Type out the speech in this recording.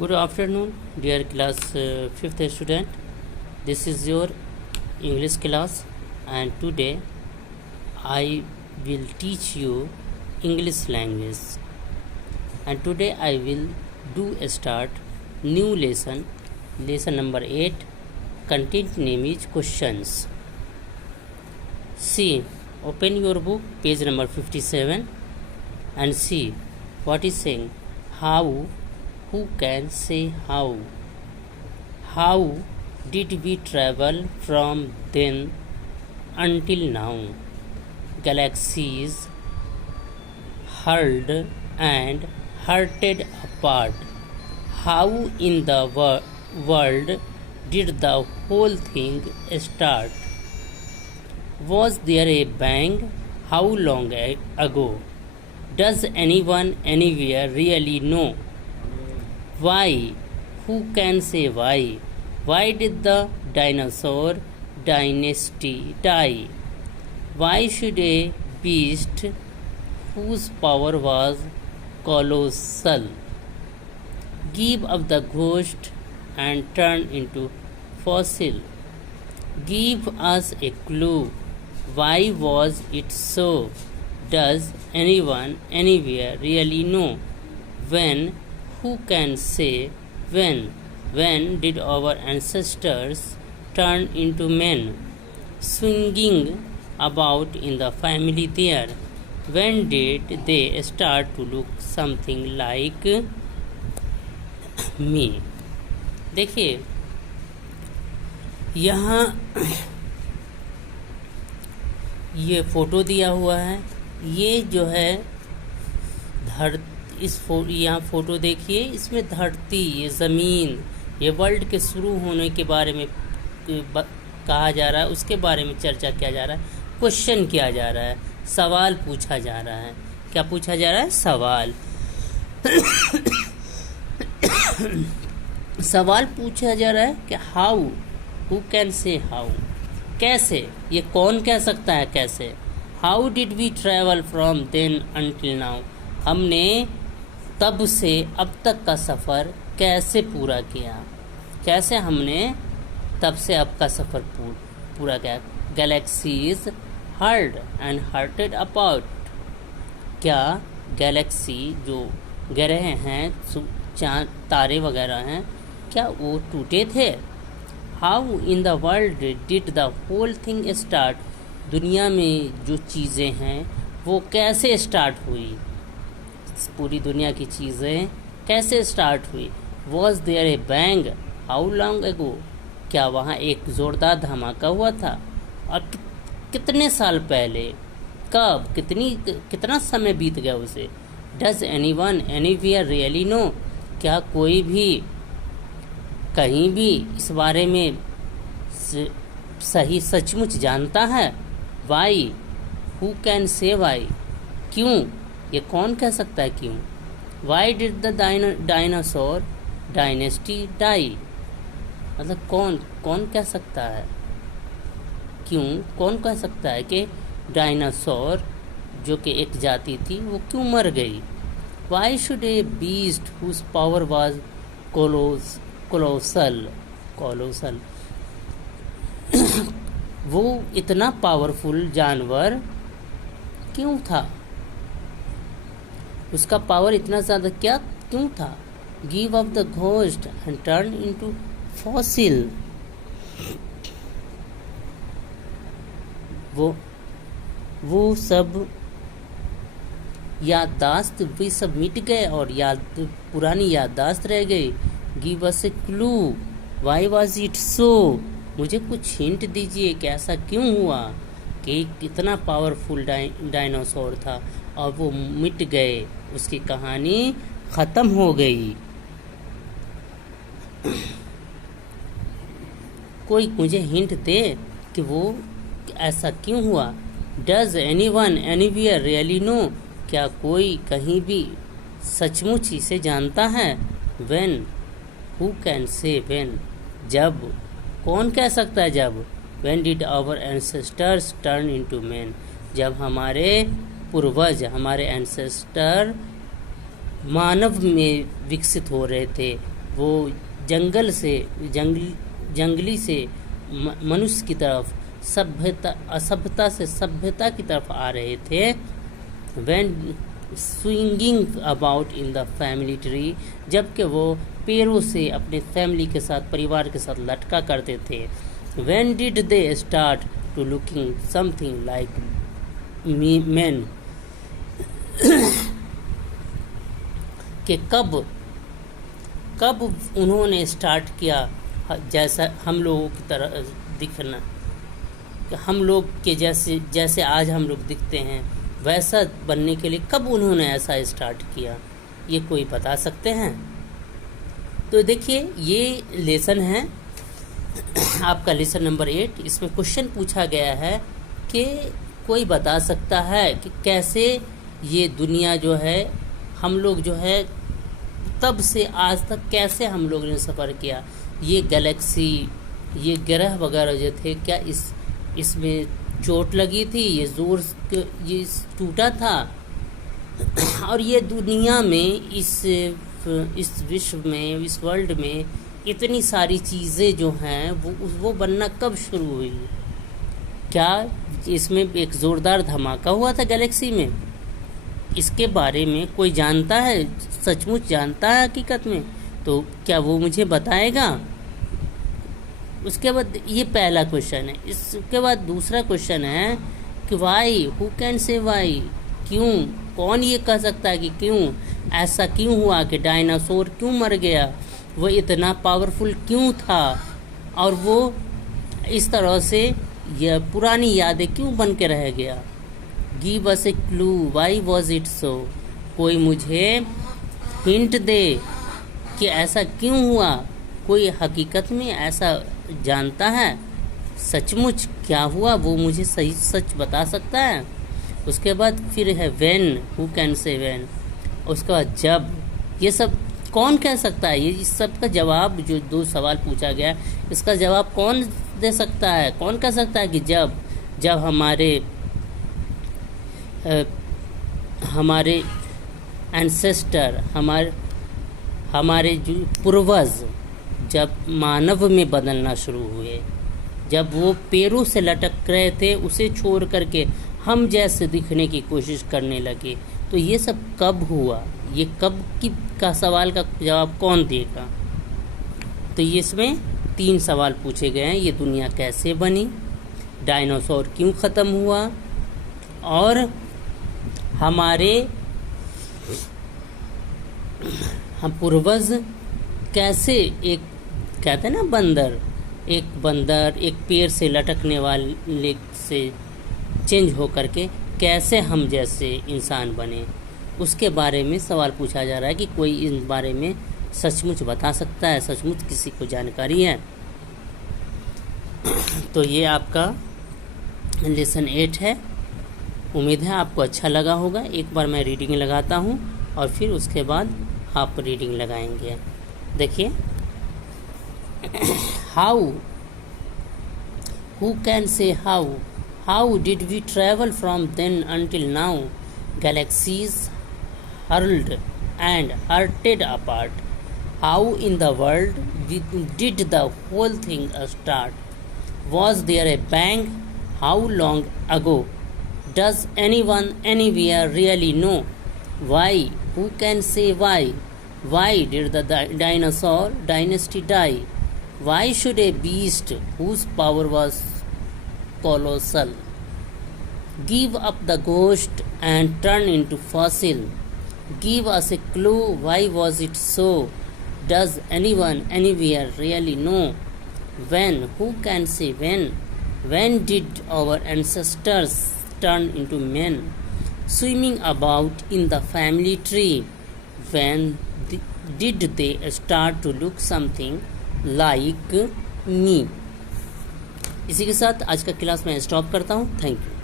Good afternoon, dear class 5th student. This is your English class, and today I will teach you English language. And today I will start new lesson number 8. Content name is questions. See, open your book, page number 57, and see what is saying. How? Who can say how? How did we travel from then until now? Galaxies hurled and hurted apart. How in the world did the whole thing start? Was there a bang? How long ago? Does anyone anywhere really know? Why? Who can say why? Why did the dinosaur dynasty die? Why should a beast whose power was colossal give up the ghost and turn into fossil? Give us a clue. Why was it so? Does anyone anywhere really know? When? Who can say when? When did our ancestors turn into men, swinging about in the family there? When did they start to look something like me? देखिए यहाँ ये photo दिया हुआ है। ये जो है यहाँ फोटो देखिए, इसमें धरती, ये ज़मीन, ये वर्ल्ड के शुरू होने के बारे में कहा जा रहा है, उसके बारे में चर्चा किया जा रहा है, क्वेश्चन किया जा रहा है, सवाल पूछा जा रहा है। क्या पूछा जा रहा है? सवाल सवाल पूछा जा रहा है कि how, who can say how, कैसे, ये कौन कह सकता है कैसे। How did we travel from then until now, हमने तब से अब तक का सफ़र कैसे पूरा किया, कैसे हमने तब से अब का सफ़र पूरा किया। Galaxies heard and hurted apart, क्या गैलेक्सी जो ग्रह हैं, चाँद तारे वगैरह हैं, क्या वो टूटे थे? How in the world did the whole thing start, दुनिया में जो चीज़ें हैं वो कैसे स्टार्ट हुई, पूरी दुनिया की चीज़ें कैसे स्टार्ट हुई। Was there a bang, how long ago, क्या वहाँ एक ज़ोरदार धमाका हुआ था, और कितने साल पहले, कब, कितना समय बीत गया उसे। Does anyone anywhere really know, क्या कोई भी कहीं भी इस बारे में सही सचमुच जानता है। Why, who can say why, क्यों, ये कौन कह सकता है क्यों। Why did the dinosaur dynasty die, मतलब कौन कह सकता है क्यों, कौन कह सकता है कि डायनासोर जो कि एक जाति थी वो क्यों मर गई। Why should a beast whose power was colossal वो इतना पावरफुल जानवर क्यों था, उसका पावर इतना ज़्यादा क्यों था। Give up the ghost and turn into fossil, वो सब याददाश्त भी सब मिट गए और पुरानी याददाश्त रह गई। Give us A clue, why was it so, मुझे कुछ हिंट दीजिए कि ऐसा क्यों हुआ कि कितना पावरफुल डायनासोर था और वो मिट गए, उसकी कहानी ख़त्म हो गई। कोई मुझे हिंट दे कि वो ऐसा क्यों हुआ। Does anyone anywhere really know, क्या कोई कहीं भी सचमुच इसे जानता है। When, who can say when, जब, कौन कह सकता है जब। When did our ancestors turn into man, जब हमारे पूर्वज, हमारे एंसेस्टर मानव में विकसित हो रहे थे, वो जंगल से जंगली से मनुष्य की तरफ असभ्यता से सभ्यता की तरफ आ रहे थे। When swinging about in the family tree, जबकि वो पेड़ों से अपने फैमिली के साथ, परिवार के साथ लटका करते थे। When did they start to looking something like men? कि कब उन्होंने स्टार्ट किया जैसा हम लोगों की तरह दिखना, हम लोग के जैसे आज हम लोग दिखते हैं वैसा बनने के लिए कब उन्होंने ऐसा स्टार्ट किया, ये कोई बता सकते हैं? तो देखिए ये लेसन है आपका, लेसन नंबर 8। इसमें क्वेश्चन पूछा गया है कि कोई बता सकता है कि कैसे ये दुनिया जो है, हम लोग जो है तब से आज तक कैसे हम लोग ने सफ़र किया, ये गैलेक्सी, ये ग्रह वगैरह जो थे, क्या इसमें चोट लगी थी, ये ज़ोर ये टूटा था, और ये दुनिया में इस विश्व में, इस वर्ल्ड में इतनी सारी चीज़ें जो हैं वो बनना कब शुरू हुई? क्या इसमें एक ज़ोरदार धमाका हुआ था गैलेक्सी में? इसके बारे में कोई जानता है, सचमुच जानता है हकीकत में? तो क्या वो मुझे बताएगा? उसके बाद ये पहला क्वेश्चन है। इसके बाद दूसरा क्वेश्चन है कि why, who can say why, क्यों, कौन ये कह सकता है कि क्यों ऐसा क्यों हुआ कि डायनासोर क्यों मर गया, वो इतना पावरफुल क्यों था, और वो इस तरह से यह पुरानी यादें क्यों बन के रह गया। Give us A clue, why was it so, कोई मुझे हिंट दे कि ऐसा क्यों हुआ, कोई हकीकत में ऐसा जानता है, सचमुच क्या हुआ वो मुझे सही सच बता सकता है। उसके बाद फिर है when, who can say when, उसके बाद जब, ये सब कौन कह सकता है? ये इस सब का जवाब, जो 2 सवाल पूछा गया इसका जवाब कौन दे सकता है? कौन कह सकता है कि जब हमारे एंसेस्टर, हमारे जो पूर्वज जब मानव में बदलना शुरू हुए, जब वो पैरों से लटक रहे थे, उसे छोड़ करके हम जैसे दिखने की कोशिश करने लगे, तो ये सब कब हुआ? ये कब का सवाल का जवाब कौन देगा? तो ये इसमें 3 सवाल पूछे गए हैं। ये दुनिया कैसे बनी, डायनासोर क्यों ख़त्म हुआ, और हम पूर्वज कैसे, एक कहते हैं ना बंदर एक पेड़ से लटकने वाले से चेंज हो करके कैसे हम जैसे इंसान बने, उसके बारे में सवाल पूछा जा रहा है कि कोई इन बारे में सचमुच बता सकता है, सचमुच किसी को जानकारी है। तो ये आपका लेसन 8 है। उम्मीद है आपको अच्छा लगा होगा। एक बार मैं रीडिंग लगाता हूँ और फिर उसके बाद आप रीडिंग लगाएंगे। देखिए, how, who can say how did we travel from then until now, galaxies hurled and hurted apart, how in the world did the whole thing start, was there a bang, how long ago, does anyone anywhere really know, why, who can say why did the dinosaur dynasty die, why should a beast whose power was colossal give up the ghost and turn into fossil, give us a clue, why was it so, does anyone anywhere really know, when, who can say when did our ancestors turn into men, swimming about in the family tree, when did they start to look something like me। इसी के साथ आज का class मैं stop करता हूँ। Thank you.